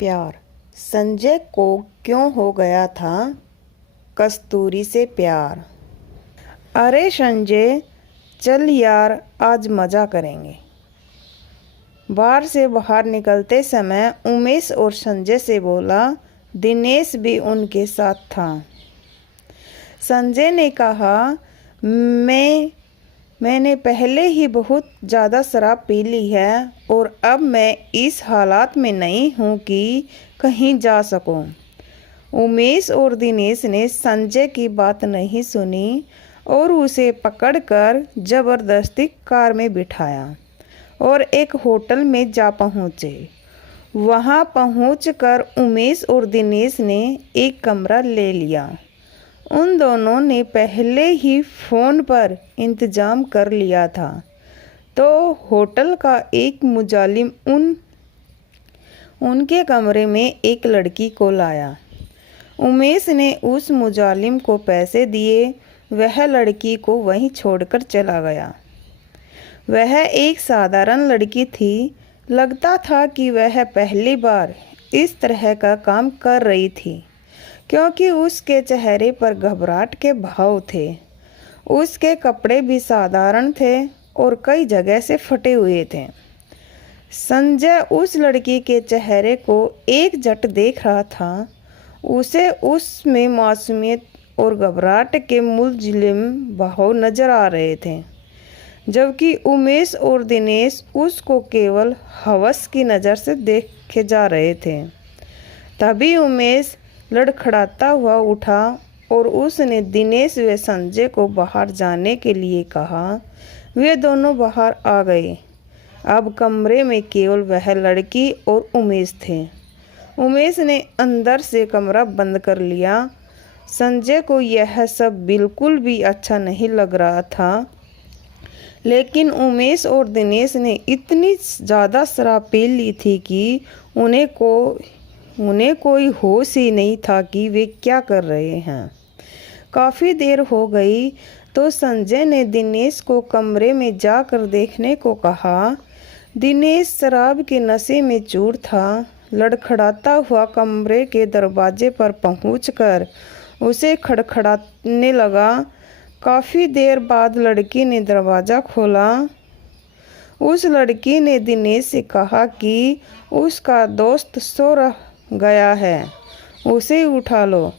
प्यार। संजय को क्यों हो गया था कस्तूरी से प्यार। अरे संजय, चल यार, आज मज़ा करेंगे। बार से बाहर निकलते समय उमेश और संजय से बोला। दिनेश भी उनके साथ था। संजय ने कहा, मैंने पहले ही बहुत ज़्यादा शराब पी ली है और अब मैं इस हालात में नहीं हूँ कि कहीं जा सकूँ। उमेश और दिनेश ने संजय की बात नहीं सुनी और उसे पकड़कर ज़बरदस्ती कार में बिठाया और एक होटल में जा पहुँचे। वहाँ पहुँचकर उमेश और दिनेश ने एक कमरा ले लिया। उन दोनों ने पहले ही फ़ोन पर इंतज़ाम कर लिया था, तो होटल का एक मुजालिम उनके कमरे में एक लड़की को लाया। उमेश ने उस मुजालिम को पैसे दिए। वह लड़की को वहीं छोड़कर चला गया। वह एक साधारण लड़की थी। लगता था कि वह पहली बार इस तरह का काम कर रही थी, क्योंकि उसके चेहरे पर घबराहट के भाव थे। उसके कपड़े भी साधारण थे और कई जगह से फटे हुए थे। संजय उस लड़की के चेहरे को एक झट देख रहा था। उसे उसमें मासूमियत और घबराहट के मुलजिम भाव नजर आ रहे थे, जबकि उमेश और दिनेश उसको केवल हवस की नज़र से देखे जा रहे थे। तभी उमेश लड़खड़ाता हुआ उठा और उसने दिनेश व संजय को बाहर जाने के लिए कहा। वे दोनों बाहर आ गए। अब कमरे में केवल वह लड़की और उमेश थे। उमेश ने अंदर से कमरा बंद कर लिया। संजय को यह सब बिल्कुल भी अच्छा नहीं लग रहा था, लेकिन उमेश और दिनेश ने इतनी ज़्यादा शराब पी ली थी कि उन्हें कोई होश ही नहीं था कि वे क्या कर रहे हैं। काफ़ी देर हो गई तो संजय ने दिनेश को कमरे में जाकर देखने को कहा। दिनेश शराब के नशे में चूर था। लड़खड़ाता हुआ कमरे के दरवाजे पर पहुंचकर उसे खड़खड़ाने लगा। काफ़ी देर बाद लड़की ने दरवाज़ा खोला। उस लड़की ने दिनेश से कहा कि उसका दोस्त सो गया है, उसे उठा लो।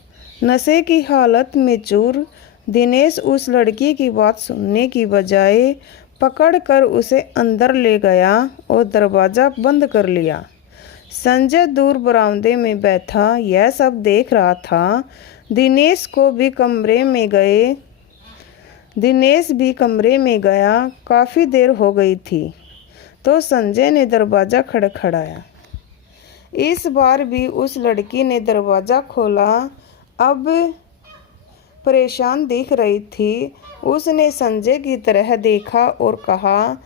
नशे की हालत में चूर दिनेश उस लड़की की बात सुनने की बजाय पकड़कर उसे अंदर ले गया और दरवाज़ा बंद कर लिया। संजय दूर बरामदे में बैठा यह सब देख रहा था। दिनेश भी कमरे में गया। काफ़ी देर हो गई थी तो संजय ने दरवाज़ा खड़खड़ाया। इस बार भी उस लड़की ने दरवाज़ा खोला। अब परेशान दिख रही थी। उसने संजय की तरह देखा और कहा,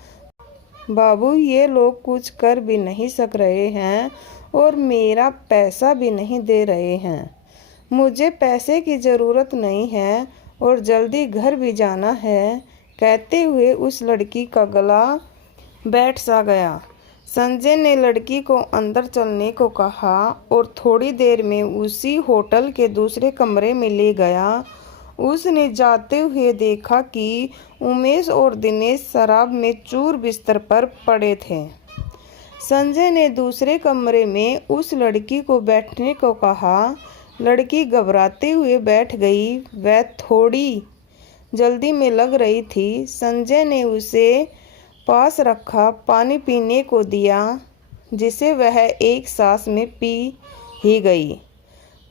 बाबू, ये लोग कुछ कर भी नहीं सक रहे हैं और मेरा पैसा भी नहीं दे रहे हैं। मुझे पैसे की ज़रूरत नहीं है और जल्दी घर भी जाना है। कहते हुए उस लड़की का गला बैठ सा गया। संजय ने लड़की को अंदर चलने को कहा और थोड़ी देर में उसी होटल के दूसरे कमरे में ले गया। उसने जाते हुए देखा कि उमेश और दिनेश शराब में चूर बिस्तर पर पड़े थे। संजय ने दूसरे कमरे में उस लड़की को बैठने को कहा। लड़की घबराते हुए बैठ गई। वह थोड़ी जल्दी में लग रही थी। संजय ने उसे पास रखा, पानी पीने को दिया, जिसे वह एक सांस में पी ही गई।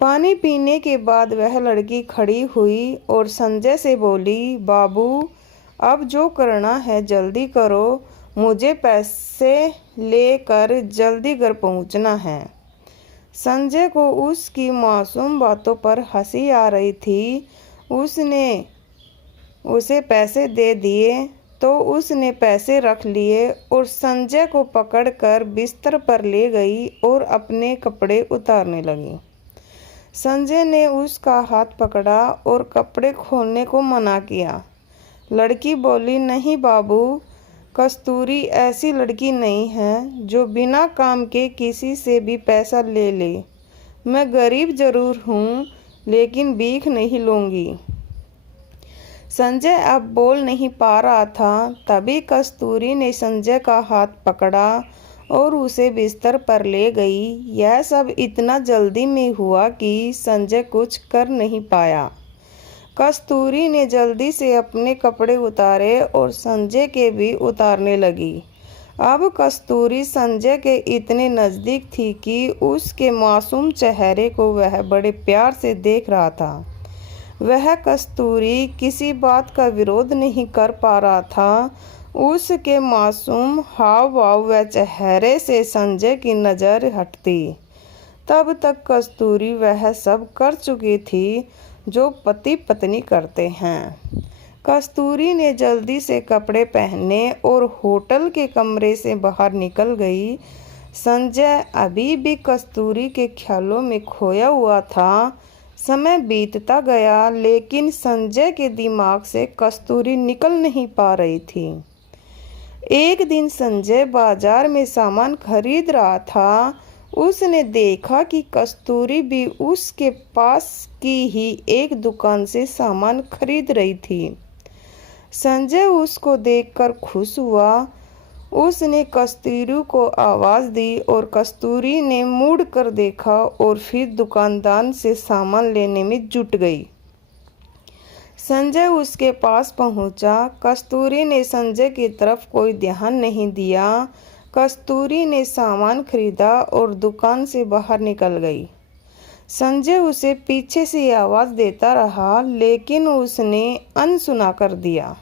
पानी पीने के बाद वह लड़की खड़ी हुई और संजय से बोली, बाबू, अब जो करना है जल्दी करो। मुझे पैसे लेकर जल्दी घर पहुंचना है। संजय को उसकी मासूम बातों पर हंसी आ रही थी। उसने उसे पैसे दे दिए तो उसने पैसे रख लिए और संजय को पकड़कर बिस्तर पर ले गई और अपने कपड़े उतारने लगी। संजय ने उसका हाथ पकड़ा और कपड़े खोलने को मना किया। लड़की बोली, नहीं बाबू, कस्तूरी ऐसी लड़की नहीं है जो बिना काम के किसी से भी पैसा ले ले। मैं गरीब जरूर हूँ लेकिन भीख नहीं लूँगी। संजय अब बोल नहीं पा रहा था। तभी कस्तूरी ने संजय का हाथ पकड़ा और उसे बिस्तर पर ले गई। यह सब इतना जल्दी में हुआ कि संजय कुछ कर नहीं पाया। कस्तूरी ने जल्दी से अपने कपड़े उतारे और संजय के भी उतारने लगी। अब कस्तूरी संजय के इतने नज़दीक थी कि उसके मासूम चेहरे को वह बड़े प्यार से देख रहा था। वह कस्तूरी किसी बात का विरोध नहीं कर पा रहा था। उसके मासूम हाव भाव व चेहरे से संजय की नज़र हटती। तब तक कस्तूरी वह सब कर चुकी थी जो पति पत्नी करते हैं। कस्तूरी ने जल्दी से कपड़े पहने और होटल के कमरे से बाहर निकल गई। संजय अभी भी कस्तूरी के ख्यालों में खोया हुआ था। समय बीतता गया लेकिन संजय के दिमाग से कस्तूरी निकल नहीं पा रही थी। एक दिन संजय बाजार में सामान खरीद रहा था। उसने देखा कि कस्तूरी भी उसके पास की ही एक दुकान से सामान खरीद रही थी। संजय उसको देखकर खुश हुआ। उसने कस्तूरी को आवाज़ दी और कस्तूरी ने मुड़ कर देखा और फिर दुकानदार से सामान लेने में जुट गई। संजय उसके पास पहुंचा। कस्तूरी ने संजय की तरफ कोई ध्यान नहीं दिया। कस्तूरी ने सामान खरीदा और दुकान से बाहर निकल गई। संजय उसे पीछे से आवाज़ देता रहा लेकिन उसने अनसुना कर दिया।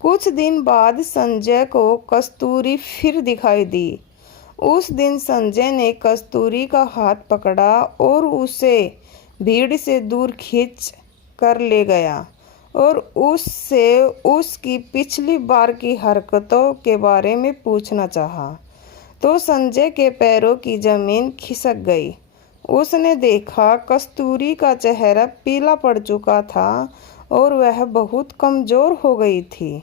कुछ दिन बाद संजय को कस्तूरी फिर दिखाई दी। उस दिन संजय ने कस्तूरी का हाथ पकड़ा और उसे भीड़ से दूर खींच कर ले गया और उससे उसकी पिछली बार की हरकतों के बारे में पूछना चाहा तो संजय के पैरों की ज़मीन खिसक गई। उसने देखा कस्तूरी का चेहरा पीला पड़ चुका था और वह बहुत कमज़ोर हो गई थी।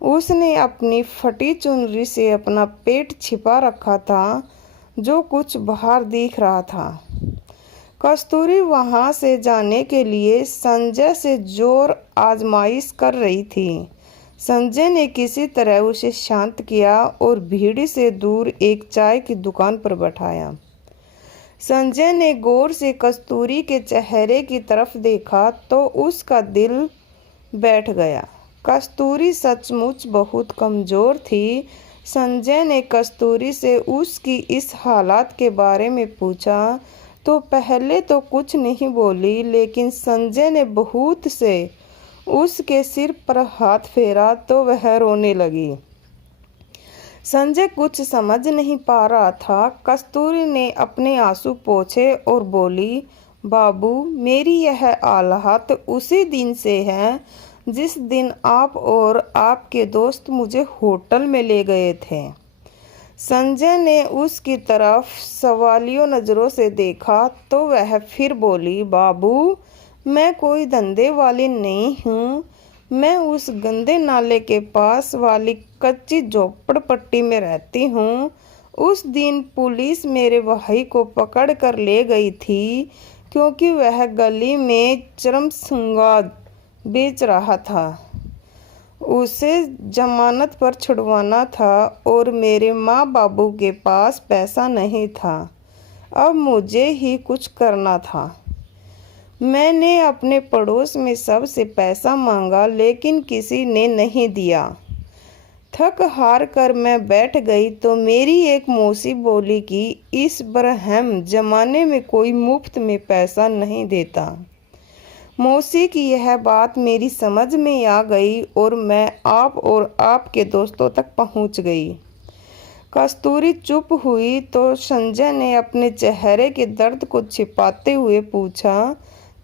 उसने अपनी फटी चुनरी से अपना पेट छिपा रखा था जो कुछ बाहर दिख रहा था। कस्तूरी वहां से जाने के लिए संजय से जोर आजमाइश कर रही थी। संजय ने किसी तरह उसे शांत किया और भीड़ से दूर एक चाय की दुकान पर बैठाया। संजय ने गौर से कस्तूरी के चेहरे की तरफ देखा तो उसका दिल बैठ गया। कस्तूरी सचमुच बहुत कमज़ोर थी। संजय ने कस्तूरी से उसकी इस हालात के बारे में पूछा तो पहले तो कुछ नहीं बोली लेकिन संजय ने बहुत से उसके सिर पर हाथ फेरा तो वह रोने लगी। संजय कुछ समझ नहीं पा रहा था। कस्तूरी ने अपने आंसू पोंछे और बोली, बाबू, मेरी यह हालत उसी दिन से है जिस दिन आप और आपके दोस्त मुझे होटल में ले गए थे। संजय ने उसकी तरफ सवालियों नज़रों से देखा तो वह फिर बोली, बाबू, मैं कोई धंधे वाली नहीं हूँ। मैं उस गंदे नाले के पास वाली कच्ची झोपड़पट्टी में रहती हूँ। उस दिन पुलिस मेरे भाई को पकड़ कर ले गई थी क्योंकि वह गली में चरम सुंगाद बेच रहा था। उसे जमानत पर छुड़वाना था और मेरे माँ बाबू के पास पैसा नहीं था। अब मुझे ही कुछ करना था। मैंने अपने पड़ोस में सबसे पैसा मांगा लेकिन किसी ने नहीं दिया। थक हार कर मैं बैठ गई तो मेरी एक मौसी बोली कि इस बरहम ज़माने में कोई मुफ्त में पैसा नहीं देता। मौसी की यह बात मेरी समझ में आ गई और मैं आप और आपके दोस्तों तक पहुंच गई। कस्तूरी चुप हुई तो संजय ने अपने चेहरे के दर्द को छिपाते हुए पूछा,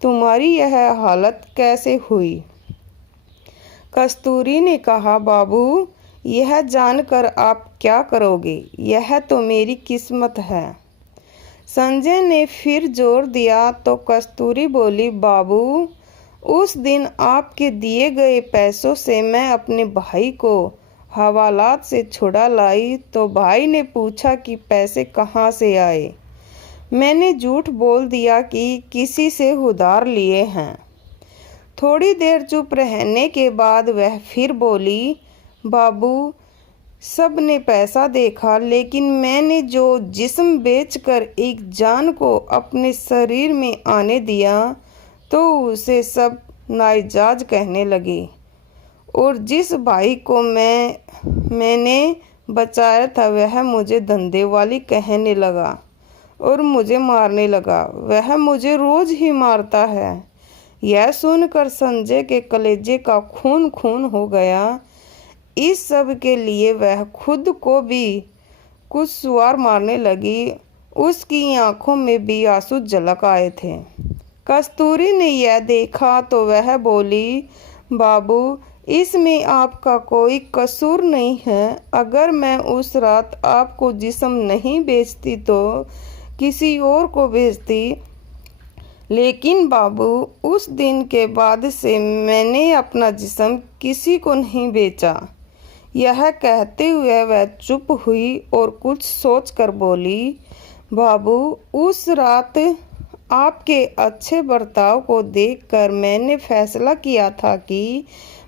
तुम्हारी यह हालत कैसे हुई? कस्तूरी ने कहा, बाबू, यह जानकर आप क्या करोगे? यह तो मेरी किस्मत है। संजय ने फिर जोर दिया तो कस्तूरी बोली, बाबू, उस दिन आपके दिए गए पैसों से मैं अपने भाई को हवालात से छुड़ा लाई तो भाई ने पूछा कि पैसे कहाँ से आए। मैंने झूठ बोल दिया कि किसी से उधार लिए हैं। थोड़ी देर चुप रहने के बाद वह फिर बोली, बाबू, सब ने पैसा देखा, लेकिन मैंने जो जिस्म बेचकर एक जान को अपने शरीर में आने दिया तो उसे सब नाइजायज़ कहने लगे, और जिस भाई को मैंने बचाया था वह मुझे धंधे वाली कहने लगा और मुझे मारने लगा। वह मुझे रोज़ ही मारता है। यह सुनकर संजय के कलेजे का खून खून हो गया। इस सब के लिए वह खुद को भी कुछ सुवार मारने लगी। उसकी आंखों में भी आंसू झलक आए थे। कस्तूरी ने यह देखा तो वह बोली, बाबू, इसमें आपका कोई कसूर नहीं है। अगर मैं उस रात आपको जिस्म नहीं बेचती तो किसी और को बेचती, लेकिन बाबू, उस दिन के बाद से मैंने अपना जिस्म किसी को नहीं बेचा। यह कहते हुए वह चुप हुई और कुछ सोचकर बोली, बाबू, उस रात आपके अच्छे बर्ताव को देखकर मैंने फैसला किया था कि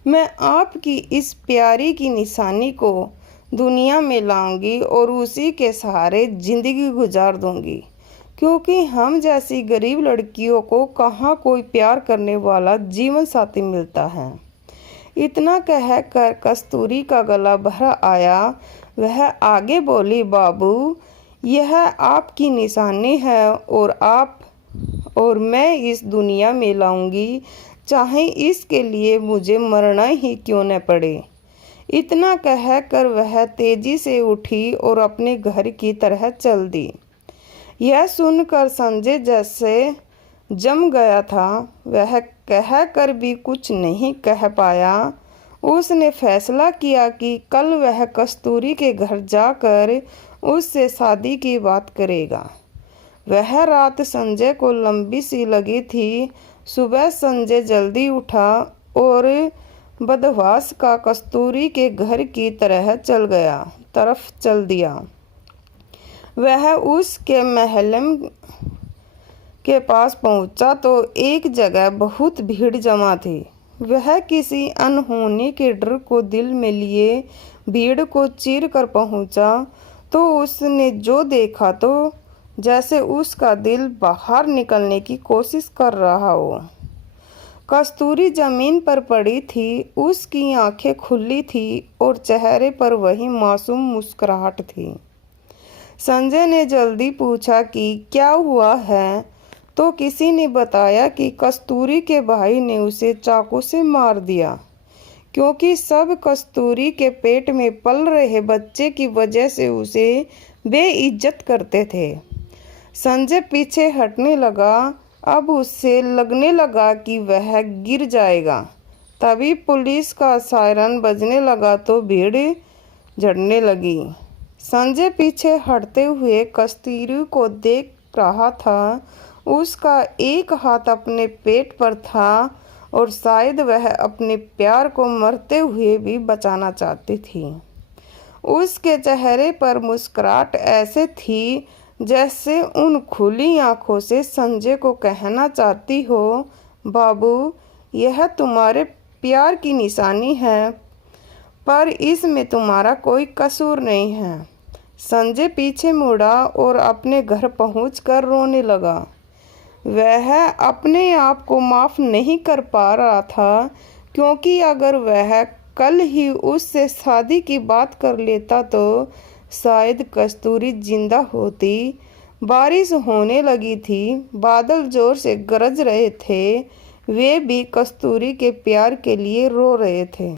मैं आपकी इस प्यारी की निशानी को दुनिया में लाऊंगी और उसी के सहारे ज़िंदगी गुजार दूंगी, क्योंकि हम जैसी गरीब लड़कियों को कहाँ कोई प्यार करने वाला जीवन साथी मिलता है। इतना कहकर कस्तूरी का गला भर आया। वह आगे बोली, बाबू, यह आपकी निशानी है और आप और मैं इस दुनिया में लाऊंगी, चाहे इसके लिए मुझे मरना ही क्यों न पड़े। इतना कहकर वह तेजी से उठी और अपने घर की तरह चल दी। यह सुनकर संजय जैसे जम गया था। वह कहकर भी कुछ नहीं कह पाया। उसने फैसला किया कि कल वह कस्तूरी के घर जाकर उससे शादी की बात करेगा। वह रात संजय को लंबी सी लगी थी। सुबह संजय जल्दी उठा और बदहवास का कस्तूरी के घर की तरफ चल दिया। वह उसके महल के पास पहुंचा तो एक जगह बहुत भीड़ जमा थी। वह किसी अनहोनी के डर को दिल में लिए भीड़ को चीर कर पहुंचा तो उसने जो देखा तो जैसे उसका दिल बाहर निकलने की कोशिश कर रहा हो। कस्तूरी जमीन पर पड़ी थी। उसकी आंखें खुली थी और चेहरे पर वही मासूम मुस्कुराहट थी। संजय ने जल्दी पूछा कि क्या हुआ है, तो किसी ने बताया कि कस्तूरी के भाई ने उसे चाकू से मार दिया, क्योंकि सब कस्तूरी के पेट में पल रहे बच्चे की वजह से उसे बेइज्जत करते थे। संजय पीछे हटने लगा। अब उससे लगने लगा कि वह गिर जाएगा। तभी पुलिस का सायरन बजने लगा तो भीड़ झड़ने लगी। संजय पीछे हटते हुए कस्तूरी को देख रहा था। उसका एक हाथ अपने पेट पर था और शायद वह अपने प्यार को मरते हुए भी बचाना चाहती थी। उसके चेहरे पर मुस्कुराहट ऐसे थी जैसे उन खुली आंखों से संजय को कहना चाहती हो, बाबू, यह तुम्हारे प्यार की निशानी है, पर इसमें तुम्हारा कोई कसूर नहीं है। संजय पीछे मुड़ा और अपने घर पहुंचकर रोने लगा। वह अपने आप को माफ़ नहीं कर पा रहा था, क्योंकि अगर वह कल ही उससे शादी की बात कर लेता तो शायद कस्तूरी जिंदा होती। बारिश होने लगी थी। बादल जोर से गरज रहे थे। वे भी कस्तूरी के प्यार के लिए रो रहे थे।